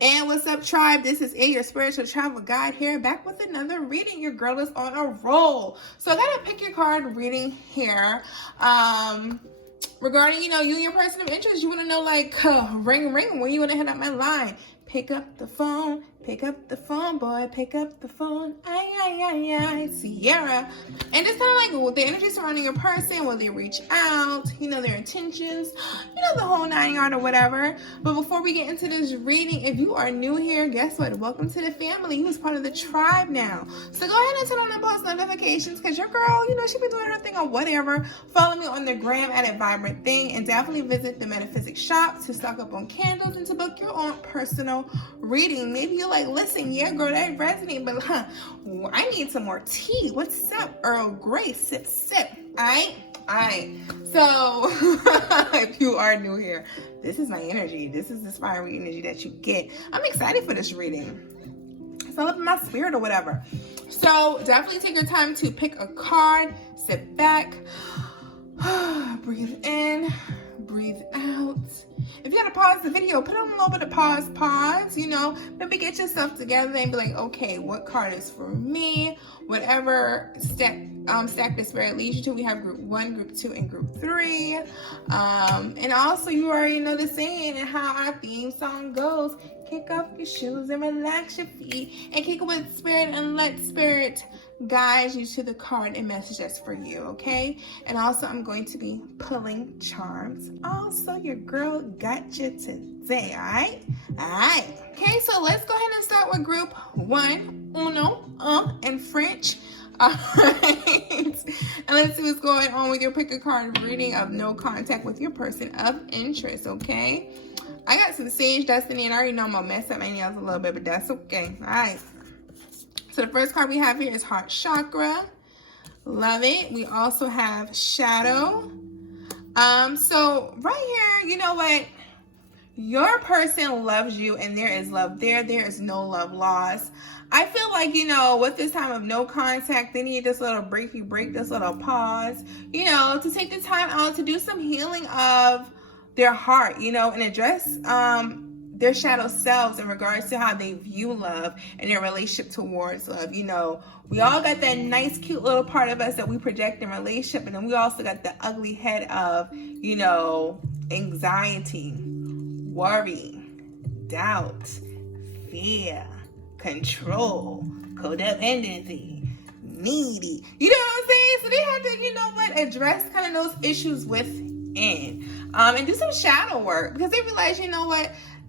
And what's up, tribe? This is your spiritual travel guide here, back with another reading. Your girl is on a roll. So I got a pick your card reading here. Regarding, you and your person of interest, you want to know, like, ring, ring, when you want to hit up my line. Pick up the phone, boy, pick up the phone. Ay, Sierra. And just kind of like the energy surrounding your person, will they reach out, their intentions, the whole 9 yard or whatever. But before we get into this reading, if you are new here, guess what? Welcome to the family. Who's part of the tribe now. So go ahead and turn on the post notifications, because your girl, she been doing her thing or whatever. Follow me on the gram at a vibrant thing, and definitely visit the metaphysics shop to stock up on candles and to book your own personal reading. Maybe you're like, listen, yeah, girl, that resonates, but I need some more tea. What's up, Earl Grey? Sip. Alright. So if you are new here, this is my energy. This is the fiery energy that you get. I'm excited for this reading. It's all up in my spirit or whatever. So definitely take your time to pick a card, sit back, breathe in, breathe out. If you gotta pause the video, put on a little bit of pause, maybe get yourself together and be like, okay, what card is for me? Whatever stack the spirit leads you to. We have group 1, group 2, and group 3. And also, you already know the saying and how our theme song goes. Kick off your shoes and relax your feet and kick it with spirit and let spirit guide you to the card and message that's for you, okay? And also, I'm going to be pulling charms. Also, your girl got you today, all right? Okay, so let's go ahead and start with group 1, uno, in French. All right, and let's see what's going on with your pick a card reading of no contact with your person of interest, okay? I got some Sage Destiny, and I already know I'm gonna mess up my nails a little bit, but that's okay. All right. So the first card we have here is Heart Chakra. Love it. We also have Shadow. So right here, you know what? Your person loves you, and there is love there. There is no love lost. I feel like, with this time of no contact, they need this little break, this little pause, to take the time out to do some healing of their heart, and address their shadow selves in regards to how they view love and their relationship towards love. We all got that nice, cute little part of us that we project in relationship, and then we also got the ugly head of, anxiety, worry, doubt, fear, control, codependency, needy. You know what I'm saying? So they had to, address kind of those issues within. And do some shadow work, because they realize,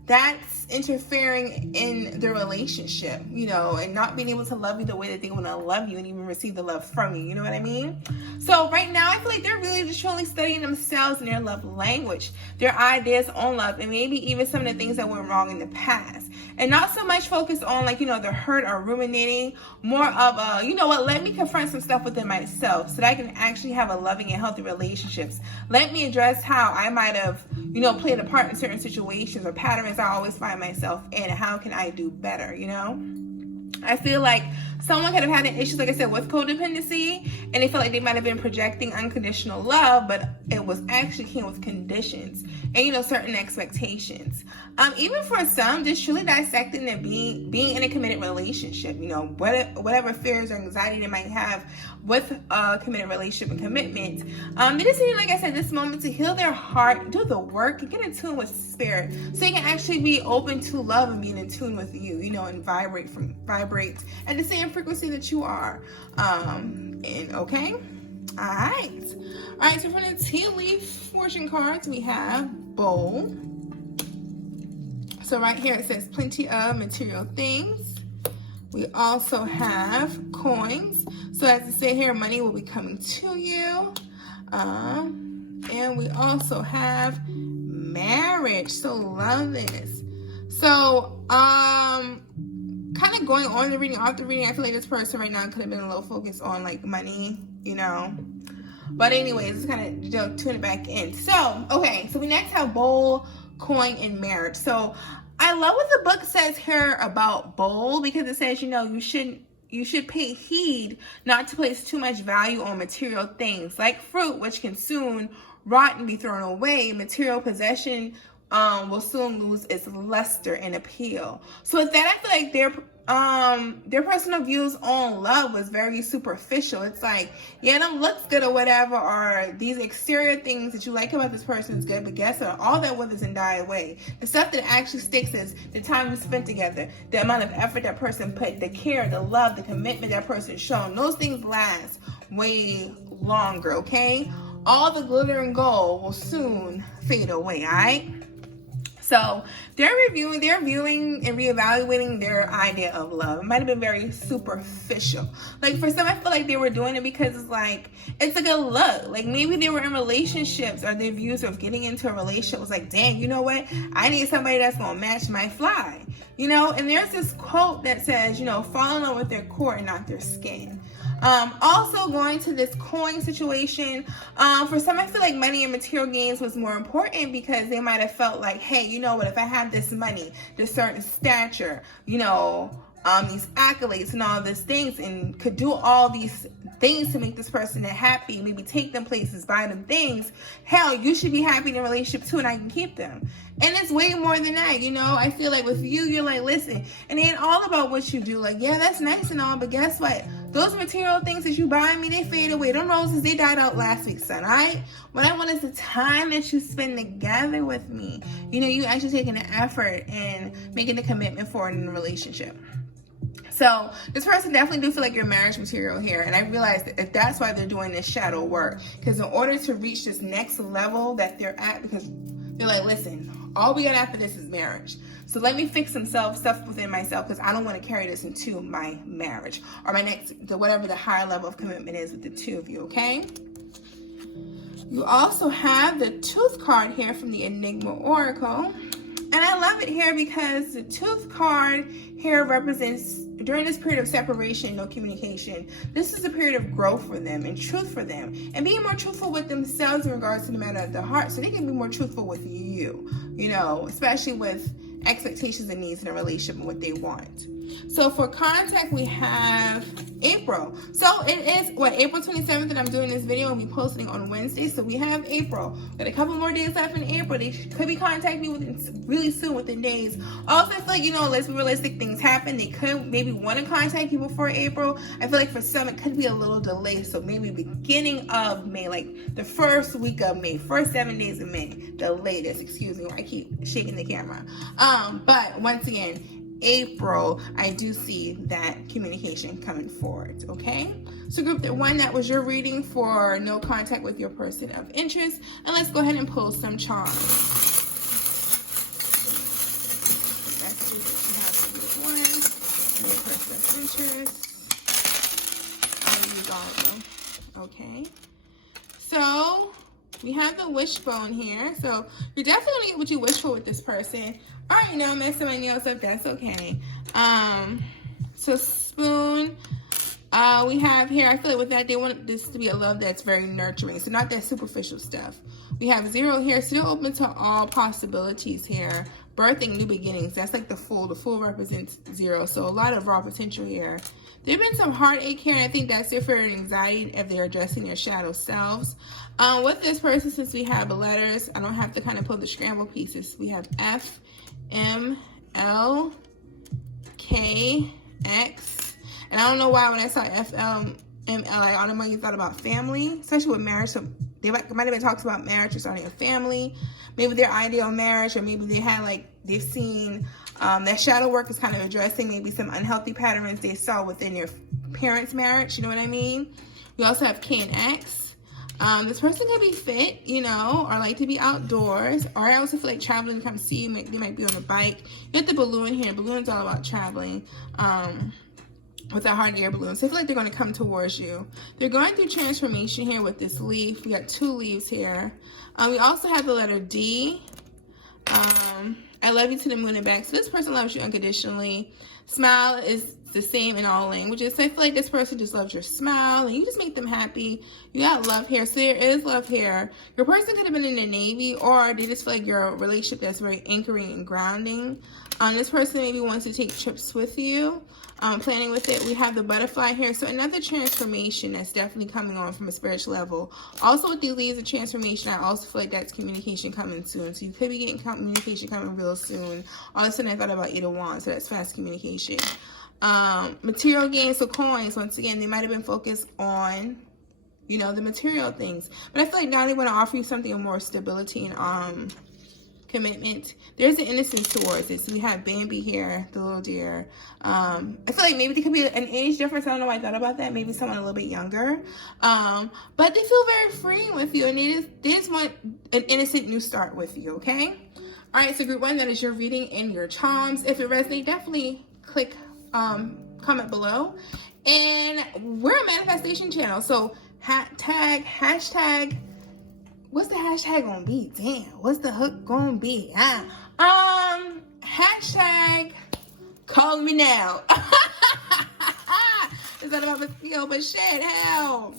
that's interfering in the relationship, and not being able to love you the way that they want to love you and even receive the love from you. You know what I mean? So right now, I feel like they're really just truly studying themselves and their love language, their ideas on love, and maybe even some of the things that went wrong in the past. And not so much focused on the hurt or ruminating, more of let me confront some stuff within myself so that I can actually have a loving and healthy relationships. Let me address how I might have, played a part in certain situations or patterns I always find myself in, and how can I do better, I feel like someone could have had an issue, like I said, with codependency, and they felt like they might have been projecting unconditional love, but it was actually came with conditions and, certain expectations. Even for some, just truly dissecting and being in a committed relationship, whatever fears or anxiety they might have with a committed relationship and commitment. They just need, like I said, this moment to heal their heart, do the work, and get in tune with spirit, so you can actually be open to love and being in tune with you, and vibrate at the same frequency that you are. Okay? All right, so for the tea leaf fortune cards, we have Bowl. So right here it says plenty of material things. We also have coins. So as I say here, money will be coming to you. And we also have marriage. So love this. So, kind of going on the reading, off the reading, I feel like this person right now could have been a little focused on money, But anyways, it's kind of tune it back in. So, okay, so we next have bowl, coin, and marriage. So I love what the book says here about bowl, because it says, you should pay heed not to place too much value on material things like fruit, which can soon rot and be thrown away. Material possession will soon lose its luster and appeal. So with that, I feel like their personal views on love was very superficial. It's like, yeah, them looks good or whatever, or these exterior things that you like about this person is good, but guess what? All that withers and die away. The stuff that actually sticks is the time you spent together, the amount of effort that person put, the care, the love, the commitment that person shown. Those things last way longer, okay? All the glitter and gold will soon fade away, all right? So they're viewing and reevaluating their idea of love. It might have been very superficial. Like for some, I feel like they were doing it because it's a good look. Like maybe they were in relationships, or their views of getting into a relationship was like, dang, you know what? I need somebody that's gonna match my fly. You know, and there's this quote that says, you know, fall in love with their core and not their skin. Also going to this coin situation, for some, I feel like money and material gains was more important because they might have felt like, hey, you know what, if I have this money, this certain stature, you know, these accolades and all these things, and could do all these things to make this person happy, maybe take them places, buy them things, hell, you should be happy in a relationship too, and I can keep them. And it's way more than that, you know. I feel like with you, you're like, listen, it ain't all about what you do. Like, yeah, that's nice and all, but guess what? Those material things that you buy me, they fade away. Them roses, they died out last week, son, all right? What I want is the time that you spend together with me. You know, you actually taking the effort and making the commitment for it in a relationship. So this person definitely do feel like you're marriage material here. And I realize that that's why they're doing this shadow work. Because in order to reach this next level that they're at, because they're like, listen, all we got after this is marriage. So let me fix some stuff within myself, because I don't want to carry this into my marriage or whatever the higher level of commitment is with the two of you, okay? You also have the Tooth card here from the Enigma Oracle. And I love it here because the Tooth card here represents, during this period of separation, no communication, this is a period of growth for them and truth for them, and being more truthful with themselves in regards to the matter of the heart, so they can be more truthful with you, you know, especially with expectations and needs in a relationship and what they want. So for contact, we have April. So it is April 27th that I'm doing this video, and we posting on Wednesday. So we have April. Got a couple more days left in April. They could be contacting me really soon, within days. Also, I feel like, you know, let's be realistic, things happen. They could maybe want to contact you before April. I feel like for some it could be a little delay. So maybe beginning of May, like the first week of May, first 7 days of May, the latest. Excuse me, I keep shaking the camera. But once again, April, I do see that communication coming forward, okay? So group one, that was your reading for no contact with your person of interest. And let's go ahead and pull some charms. That's what you have for group one, your person of interest. I'll use all of them, okay? So we have the wishbone here. So you're definitely gonna get what you wish for with this person. All right, now I'm messing my nails up, that's okay. So spoon, we have here, I feel like with that, they want this to be a love that's very nurturing, so not that superficial stuff. We have 0 here, still open to all possibilities here. Birthing new beginnings, that's like the Fool. The Fool represents 0, so a lot of raw potential here. There's been some heartache here, and I think that's their fear and anxiety if they're addressing their shadow selves. With this person, since we have the letters, I don't have to kind of pull the scramble pieces. We have F, M, L, K, X. And I don't know why when I saw F, L, M, L, I automatically thought about family, especially with marriage. So they might have been talks about marriage or starting a family. Maybe their ideal marriage, or maybe they had they've seen that shadow work is kind of addressing maybe some unhealthy patterns they saw within their parents' marriage. You know what I mean? We also have K and X. This person could be fit, you know, or like to be outdoors. Or I also feel like traveling to come see you. They might be on a bike. You have the balloon here. Balloon's all about traveling. With a hard air balloon. So I feel like they're going to come towards you. They're going through transformation here with this leaf. We got 2 leaves here. We also have the letter D. I love you to the moon and back. So this person loves you unconditionally. Smile is the same in all languages. So I feel like this person just loves your smile, and you just make them happy. You got love here. So there is love here. Your person could have been in the Navy, or they just feel like you're a relationship that's very anchoring and grounding. This person maybe wants to take trips with you. Planning with it. We have the butterfly here. So another transformation that's definitely coming on from a spiritual level. Also with these leaves of transformation, I also feel like that's communication coming soon. So you could be getting communication coming real soon. All of a sudden I thought about Eight of Wands, so that's fast communication. Material gains, so coins, once again, they might have been focused on, you know, the material things. But I feel like now they want to offer you something of more stability and commitment. There's an innocence towards it. So we have Bambi here, the little deer. I feel like maybe there could be an age difference. I don't know why I thought about that. Maybe someone a little bit younger. But they feel very freeing with you, and they just want an innocent new start with you, okay? All right, so group 1, that is your reading and your charms. If it resonates, definitely click comment below. And we're a manifestation channel, so hashtag, what's the hashtag gonna be? Damn, what's the hook gonna be? Hashtag call me now. Is that about Mosquito? But shit, hell,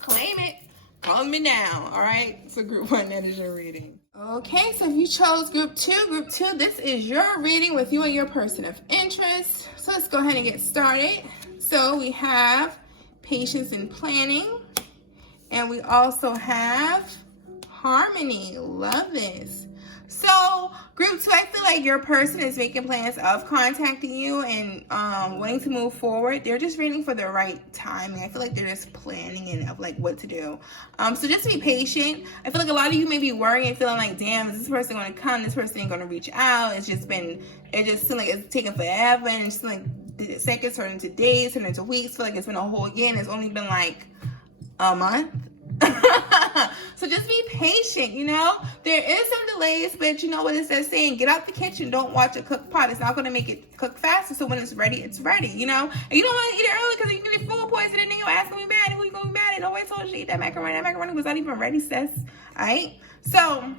claim it. Call me now. All right, for group 1, that is your reading. Okay, so if you chose group 2, this is your reading with you and your person of interest. So let's go ahead and get started. So we have patience and planning. And we also have harmony. Love this. So group 2, I feel like your person is making plans of contacting you and wanting to move forward. They're just waiting for the right timing. I feel like they're just planning and of like what to do. So just be patient. I feel like a lot of you may be worrying and feeling like, damn, is this person going to come? This person ain't going to reach out. It just seems like it's taking forever, and it's like the seconds turn into days, turn into weeks. I feel like it's been a whole year, and it's only been like a month. So just be patient, you know. There is some delays, but you know what it says, saying get out the kitchen, don't watch a cook pot. It's not going to make it cook faster. So when it's ready, it's ready, you know. And you don't want to eat it early because you can get food poisoning and then your ass gonna be mad. Who you gonna be mad at? Nobody told you to eat that macaroni. That macaroni was not even ready, sis. All right, so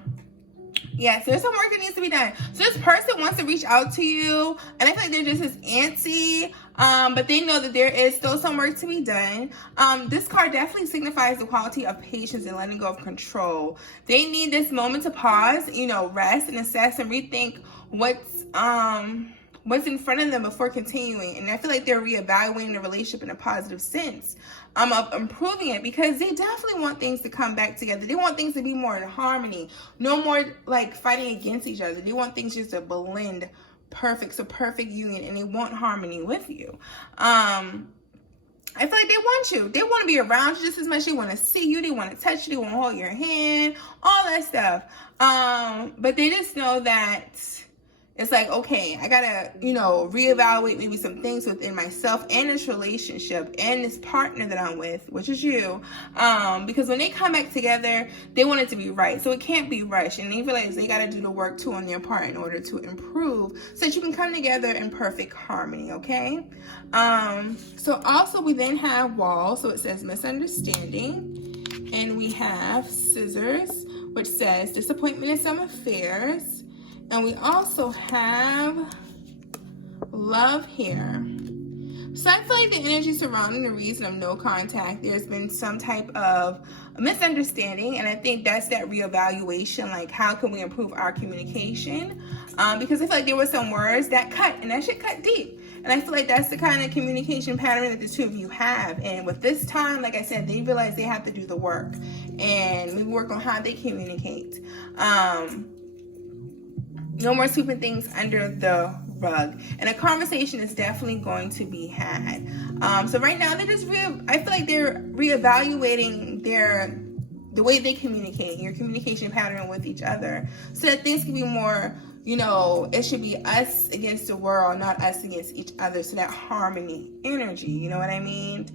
yes, there's some work that needs to be done. So this person wants to reach out to you, and I feel like they're just as antsy, but they know that there is still some work to be done. This card definitely signifies the quality of patience and letting go of control. They need this moment to pause, you know, rest and assess and rethink what's in front of them before continuing. And I feel like they're reevaluating the relationship in a positive sense, of improving it, because they definitely want things to come back together. They want things to be more in harmony, no more like fighting against each other. They want things just to blend perfect, so perfect union, and they want harmony with you. I feel like they want you. They want to be around you just as much. They want to see you. They want to touch you. They want to hold your hand, all that stuff. But they just know that it's like, okay, I gotta, you know, reevaluate maybe some things within myself and this relationship and this partner that I'm with, which is you. Because when they come back together, they want it to be right. So it can't be rushed. And they realize they gotta do the work too on their part in order to improve so that you can come together in perfect harmony, okay? So also we then have wall. So it says misunderstanding. And we have scissors, which says disappointment in some affairs. And we also have love here. So I feel like the energy surrounding the reason of no contact, there's been some type of misunderstanding. And I think that's that reevaluation, like how can we improve our communication? Because I feel like there were some words that cut, and that shit cut deep. And I feel like that's the kind of communication pattern that the two of you have. And with this time, like I said, they realize they have to do the work and maybe work on how they communicate. No more sweeping things under the rug. And a conversation is definitely going to be had. So right now, they're just I feel like they're reevaluating the way they communicate, your communication pattern with each other, so that things can be more, you know, it should be us against the world, not us against each other. So that harmony energy, you know what I mean?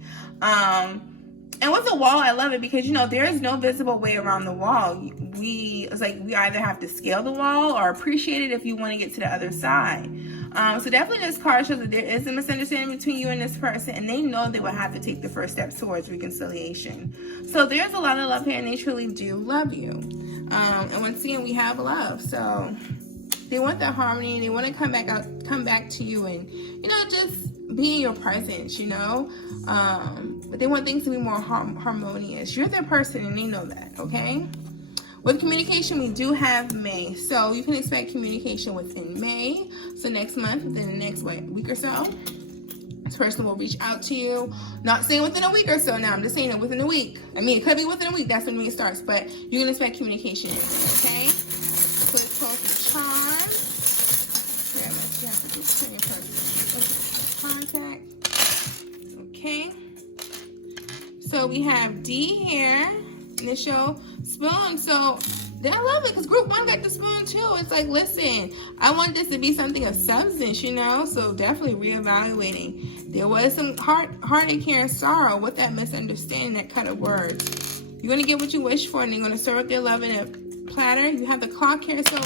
And with the wall, I love it because, you know, there is no visible way around the wall. It's like we either have to scale the wall or appreciate it if you want to get to the other side. So definitely this card shows that there is a misunderstanding between you and this person, and they know they will have to take the first step towards reconciliation. So there's a lot of love here, and they truly do love you. And once again, we have love. So they want that harmony. They want to come back to you and, you know, just be in your presence, you know. But they want things to be more harmonious. You're their person, and they know that, okay? With communication, we do have May. So you can expect communication within May. So next month, within the next week or so, this person will reach out to you. Not saying within a week or so now. I'm just saying it within a week. I mean, it could be within a week. That's when May starts. But you can expect communication, okay? Quick close the charm. Very much you have to do contact. Okay. So we have D here. Initial spoon. So I love it because group 1 got the spoon too. It's like, listen, I want this to be something of substance, you know? So definitely reevaluating. There was some heartache here and sorrow with that misunderstanding, that cut of words. You're going to get what you wish for, and you're going to serve their love in a platter. You have the clock here, so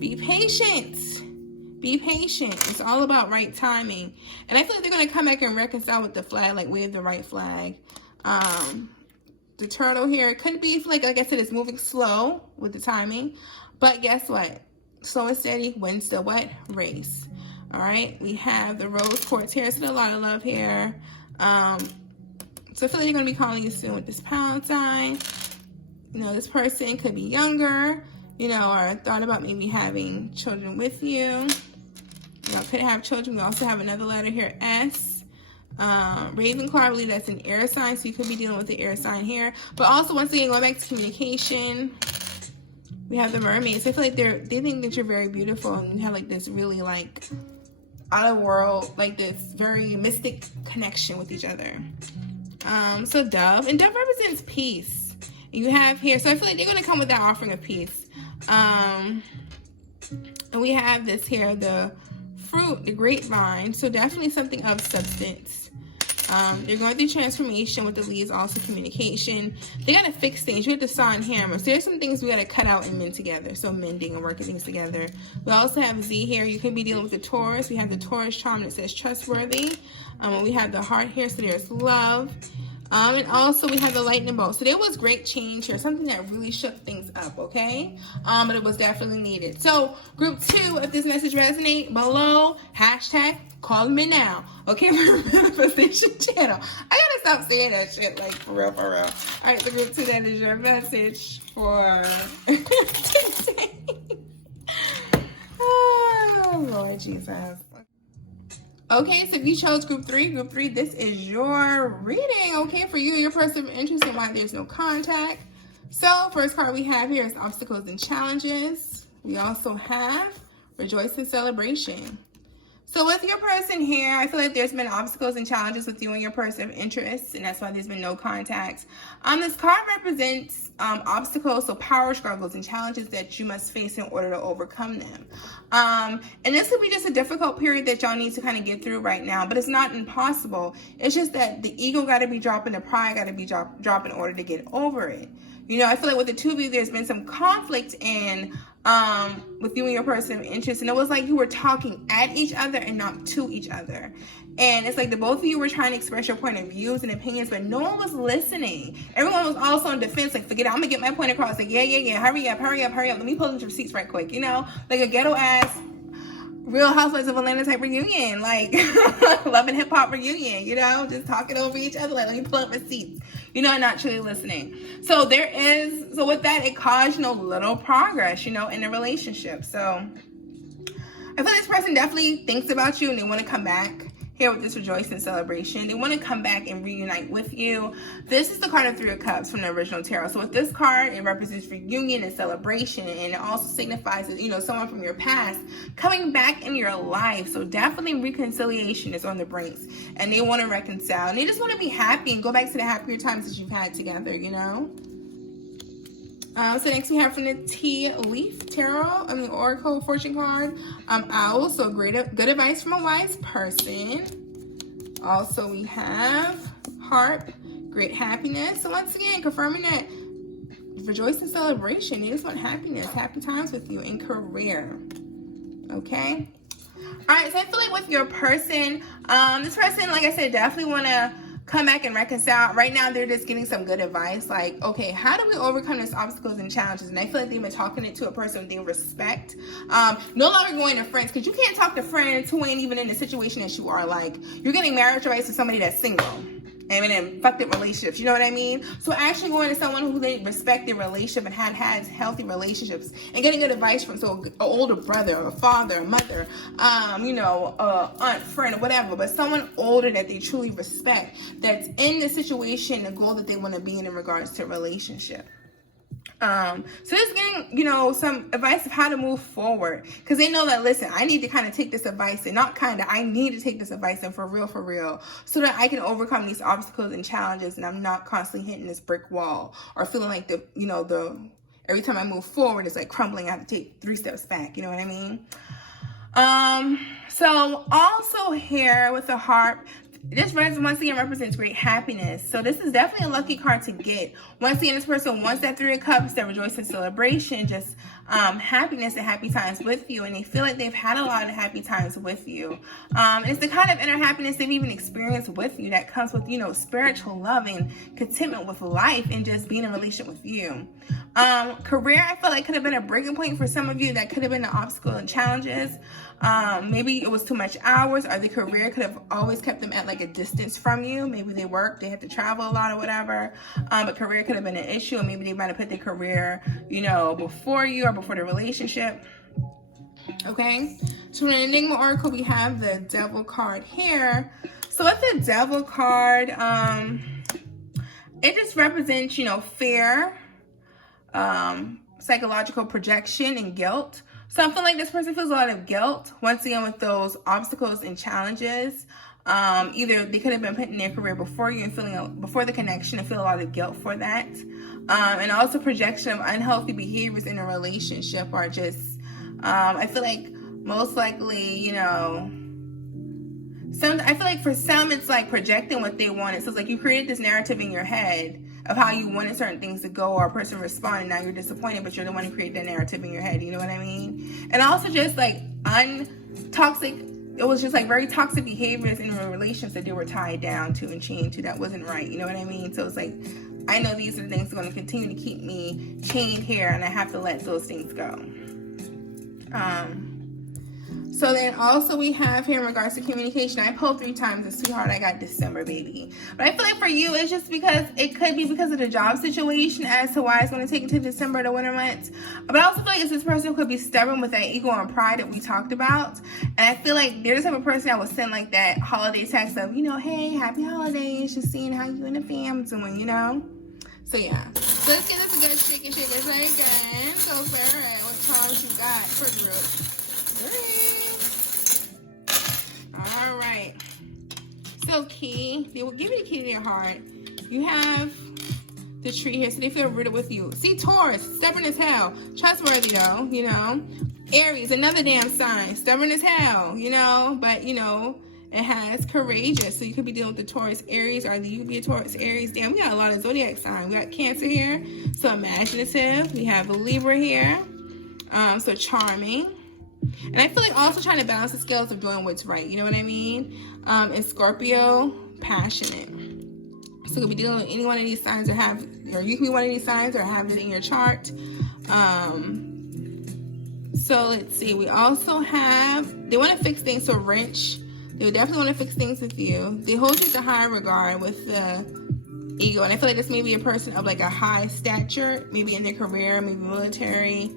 be patient. Be patient. It's all about right timing. And I feel like they're going to come back and reconcile with the flag, like wave the right flag. The turtle here, it could be like I said, it's moving slow with the timing, but guess what? Slow and steady wins the what? Race. All right, we have the rose quartz here. So a lot of love here. So I feel like you're gonna be calling you soon with this pound sign. You know, this person could be younger, you know, or thought about maybe having children with you. You know, could have children. We also have another letter here, S. Ravenclaw, I believe that's an air sign, so you could be dealing with the air sign here. But also, once again, going back to communication, we have the mermaids. I feel like they think that you're very beautiful, and you have like this really like out of world, like this very mystic connection with each other. So dove, and dove represents peace. And you have here, so I feel like they're gonna come with that offering of peace. And we have this here, the fruit, the grapevine. So definitely something of substance. They're going through transformation with the leaves, also communication. They got to fix things. You have the saw and hammer. So there's some things we got to cut out and mend together. So mending and working things together. We also have Z here. You could be dealing with the Taurus. We have the Taurus charm that says trustworthy. And we have the heart here. So there's love. And also we have the lightning bolt. So there was great change here, something that really shook things up, okay? But it was definitely needed. So group 2, if this message resonates, below, hashtag call me now, okay? For Manifestation Channel. I gotta stop saying that shit, like for real, for real. All right, so group 2, that is your message for today. Oh, Lord Jesus. Okay, so if you chose group 3, this is your reading, okay, for you, your person of interest and why there's no contact. So, first card we have here is obstacles and challenges. We also have rejoice and celebration. So with your person here, I feel like there's been obstacles and challenges with you and your person of interest, and that's why there's been no contact. This card represents obstacles, so power struggles and challenges that you must face in order to overcome them. And this could be just a difficult period that y'all need to kind of get through right now, but it's not impossible. It's just that the ego got to be dropping, the pride got to be dropped in order to get over it. You know, I feel like with the two of you, there's been some conflict in with you and your person of interest, and it was like you were talking at each other and not to each other. And it's like the both of you were trying to express your point of views and opinions, but no one was listening. Everyone was also on defense, like, forget it, I'm gonna get my point across. Like, yeah, hurry up. Let me pull into receipts right quick, you know? Like a ghetto ass Real Housewives of Atlanta type reunion, like Love and Hip Hop reunion, you know? Just talking over each other, like, let me pull up receipts, you know, not truly listening. So with that, it caused, you know, little progress, you know, in the relationship. So I feel this person definitely thinks about you and they want to come back here with this rejoice and celebration. They want to come back and reunite with you. This is the card of 3 of Cups from the original tarot. So with this card, it represents reunion and celebration, and it also signifies that, you know, someone from your past coming back in your life. So definitely reconciliation is on the brinks, and they want to reconcile, and they just want to be happy and go back to the happier times that you've had together, you know. So next we have from the Tea Leaf Tarot, Oracle Fortune card, Owl, so good advice from a wise person. Also we have Harp, great happiness. So once again, confirming that rejoice and celebration. They just want happiness, happy times with you in career. Okay? Alright, so I feel like with your person, this person, like I said, definitely want to come back and reconcile. Right now, they're just getting some good advice. Like, okay, how do we overcome these obstacles and challenges? And I feel like they've been talking it to a person they respect. No longer going to friends, because you can't talk to friends who ain't even in the situation that you are. Like, you're getting marriage advice to somebody that's single. and in fucked up relationships, you know what I mean? So actually going to someone who they respect their relationship and had healthy relationships, and getting good advice from an older brother, a father, a mother, aunt, friend, or whatever, but someone older that they truly respect, that's in the situation, the goal that they want to be in regards to a relationship. So just getting, some advice of how to move forward, because they know that, listen, I need to kind of take this advice, and I need to take this advice, and for real, so that I can overcome these obstacles and challenges, and I'm not constantly hitting this brick wall, or feeling like every time I move forward, it's like crumbling. I have to take 3 steps back. You know what I mean? So also here with the harp, this once again represents great happiness. So this is definitely a lucky card to get. Once again, this person wants that 3 of Cups, that rejoicing, celebration, just happiness and happy times with you. And they feel like they've had a lot of happy times with you. It's the kind of inner happiness they've even experienced with you that comes with, spiritual love and contentment with life and just being in a relationship with you. Career, I feel like could have been a breaking point for some of you. That could have been an obstacle and challenges. Maybe it was too much hours, or the career could have always kept them at like a distance from you. Maybe they had to travel a lot or whatever. But career could have been an issue, and maybe they might have put their career, before you or before the relationship. Okay. So in the Enigma Oracle, we have the Devil card here. So with the Devil card, it just represents, fear, psychological projection, and guilt. So I feel like this person feels a lot of guilt, once again, with those obstacles and challenges. Either they could have been putting their career before you and before the connection, and feel a lot of guilt for that. And also projection of unhealthy behaviors in a relationship, or just, I feel like most likely, I feel like for some, it's like projecting what they wanted. So it's like you created this narrative in your head of how you wanted certain things to go, or a person responded, now you're disappointed, but you're the one who created that narrative in your head, you know what I mean? And also just like it was just like very toxic behaviors in relations that they were tied down to and chained to that wasn't right, you know what I mean? So it's like, I know these are the things that are going to continue to keep me chained here, and I have to let those things go. So then also we have here in regards to communication, I pulled 3 times, and sweetheart, I got December, baby. But I feel like for you, it's just because it could be because of the job situation as to why it's going to take you to December, the winter months. But I also feel like it's this person who could be stubborn with that ego and pride that we talked about. And I feel like they're the type of person that would send like that holiday text of, hey, happy holidays, just seeing how you and the fam doing, So yeah. So let's get this a good shake this right again. So for all right, what charms you got for the group? 3. All right. So key, they will give you the key to their heart. You have the tree here, so they feel rooted with you. See, Taurus, stubborn as hell. Trustworthy though, Aries, another damn sign. Stubborn as hell, but it has courageous. So you could be dealing with the Taurus, Aries, or you could be a Taurus, Aries. Damn, we got a lot of zodiac signs. We got Cancer here, so imaginative. We have a Libra here, so charming. And I feel like also trying to balance the scales of doing what's right. You know what I mean? And Scorpio, passionate. So you could be dealing with any one of these signs, or you can be one of these signs, or have it in your chart. So let's see. We also have, they want to fix things, so wrench. They would definitely want to fix things with you. They hold you to high regard with the ego. And I feel like this may be a person of like a high stature, maybe in their career, maybe military.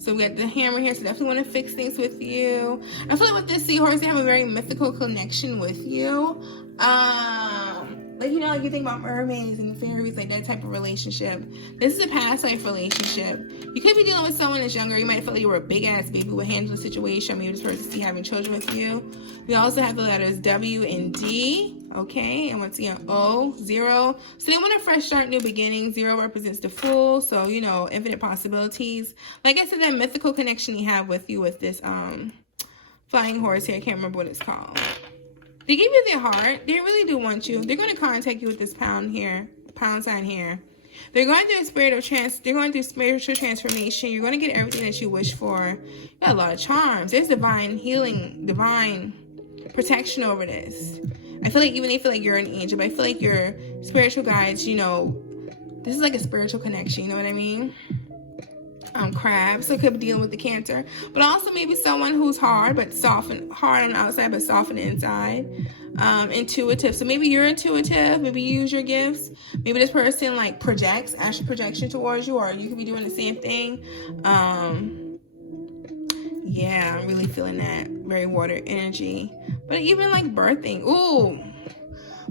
So we got the hammer here, so definitely want to fix things with you. I feel like with this seahorse, they have a very mythical connection with you. Like you think about mermaids and fairies, like that type of relationship. This is a past life relationship. You could be dealing with someone that's younger. You might feel like you were a big ass baby with handling the situation. Maybe this person see having children with you. We also have the letters W and D. Okay, and once again, O, 0. So they want a fresh start, new beginning. 0 represents the Fool, so infinite possibilities. Like I said, that mythical connection you have with you with this flying horse here. I can't remember what it's called. They give you their heart. They really do want you. They're going to contact you with this pound sign here. They're going through they're going through spiritual transformation. You're going to get everything that you wish for. You got a lot of charms. There's divine healing, divine protection over this. I feel like even they feel like you're an angel, but I feel like your spiritual guides, this is like a spiritual connection, you know what I mean? crab, so it could be dealing with the Cancer, but also maybe someone who's hard but hard on the outside but soft on the inside. Intuitive, so maybe you're intuitive, maybe you use your gifts, maybe this person like projects, astral projection towards you, or you could be doing the same thing. Yeah, I'm really feeling that very water energy, but even like birthing. Ooh,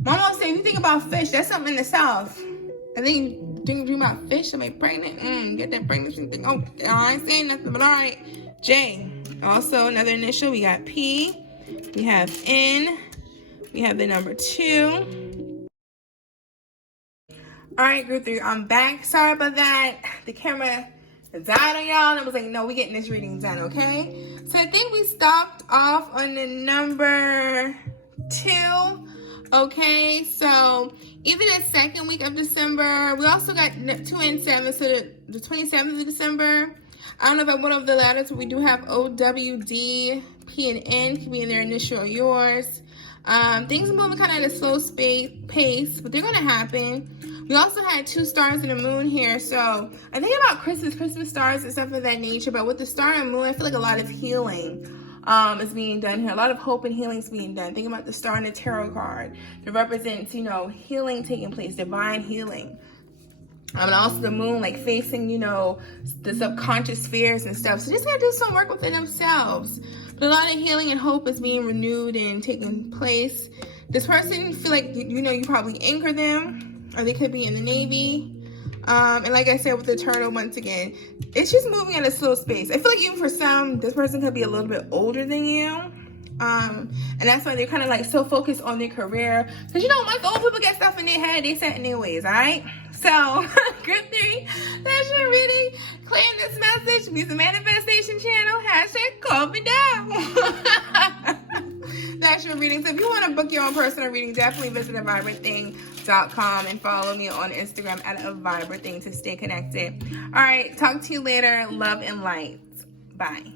Mama said, if you think about fish, that's something in the South. I think you dream about fish, somebody pregnant, get that pregnancy thing. Oh, I ain't saying nothing, but all right. J, also another initial. We got P, we have N, we have the number 2. All right, group 3, I'm back. Sorry about that. The camera died on y'all, and I was like, no, we getting this reading done, okay? So I think we stopped off on the number 2. Okay, so even the second week of December, we also got 2 and 7, so the 27th of December. I don't know if I went over the letters, but we do have O, W, D, P, and N can be in their initial or yours. Things are moving kind of at a slow pace, but they're going to happen. We also had 2 stars and a moon here, so I think about Christmas stars and stuff of that nature, but with the star and moon, I feel like a lot of healing is being done here. A lot of hope and healing is being done. Think about the star and the tarot card that represents, healing taking place, divine healing. And also the moon, like facing, the subconscious fears and stuff. So just gotta do some work within themselves. But a lot of healing and hope is being renewed and taking place. This person, feel like, you probably anchor them, or they could be in the Navy. And like I said with the turtle, once again, it's just moving at a slow pace. I feel like even for some, this person could be a little bit older than you. And that's why they're kind of like so focused on their career. Because once old people get stuff in their head, they set in their ways, all right? So, group 3, that's your reading. Claim this message. Music Manifestation Channel. # calm me down. That's your reading. So if you want to book your own personal reading, definitely visit avibrantthing.com and follow me on Instagram at avibrantthing to stay connected. All right, talk to you later. Love and light. Bye.